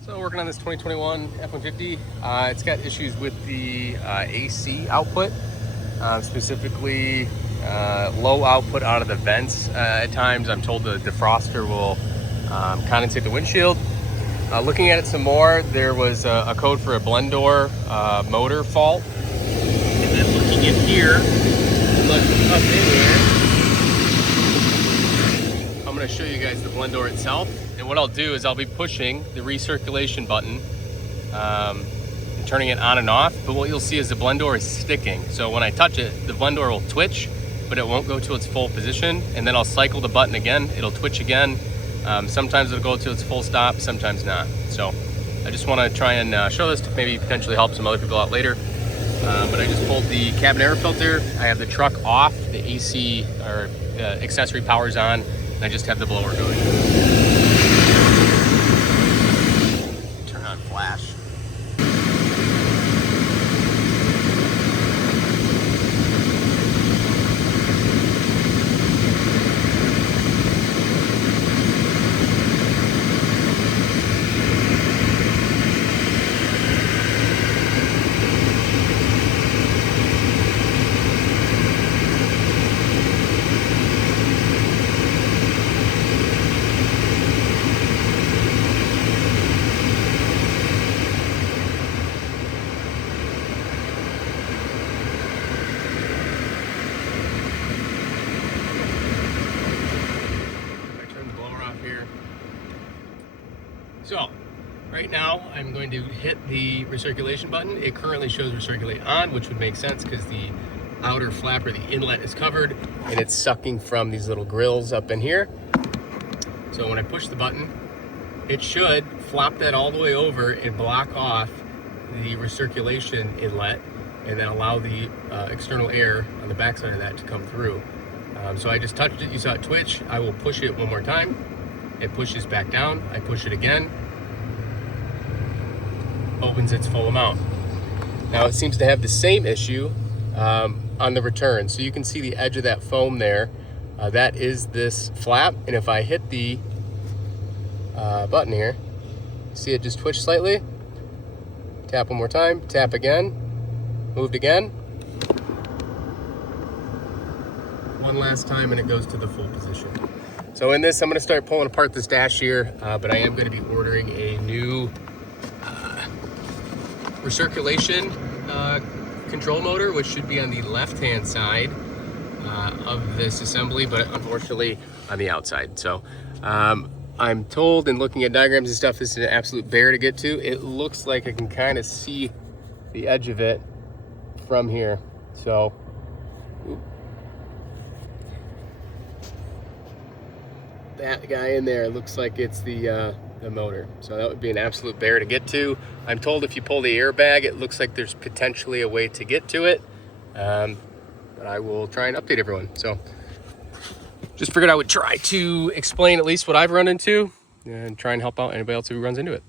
So working on this 2021 F150, it's got issues with the AC output, specifically low output out of the vents. At times I'm told the defroster will condensate the windshield. Looking at it some more, there was a code for a blend door motor fault. And then looking in here, look up in here, I'm going to show you guys the blend door itself. And what I'll do is I'll be pushing the recirculation button and turning it on and off. But what you'll see is the blend door is sticking. So when I touch it, the blend door will twitch, but it won't go to its full position. And then I'll cycle the button again. It'll twitch again. Sometimes it'll go to its full stop, sometimes not. So I just want to try and show this to maybe potentially help some other people out later. But I just pulled the cabin air filter. I have the truck off, the AC or accessory power's on, and I just have the blower going. Turn on flash. So, right now I'm going to hit the recirculation button. It currently shows recirculate on, which would make sense because the outer flap or the inlet is covered and it's sucking from these little grills up in here. So when I push the button, it should flop that all the way over and block off the recirculation inlet and then allow the external air on the backside of that to come through. So I just touched it, you saw it twitch. I will push it one more time. It pushes back down. I push it again. Opens its full amount. Now it seems to have the same issue on the return. So you can see the edge of that foam there. That is this flap. And if I hit the button here, see it just twitch slightly. Tap one more time, tap again, moved again. One last time and it goes to the full position. So in this, I'm gonna start pulling apart this dash here, but I am gonna be ordering a new recirculation control motor, which should be on the left-hand side of this assembly, but unfortunately on the outside. So I'm told, in looking at diagrams and stuff, this is an absolute bear to get to. It looks like I can kind of see the edge of it from here. So, that guy in there looks like it's the motor. So that would be an absolute bear to get to. I'm told if you pull the airbag, it looks like there's potentially a way to get to it. But I will try and update everyone. So just figured I would try to explain at least what I've run into and try and help out anybody else who runs into it.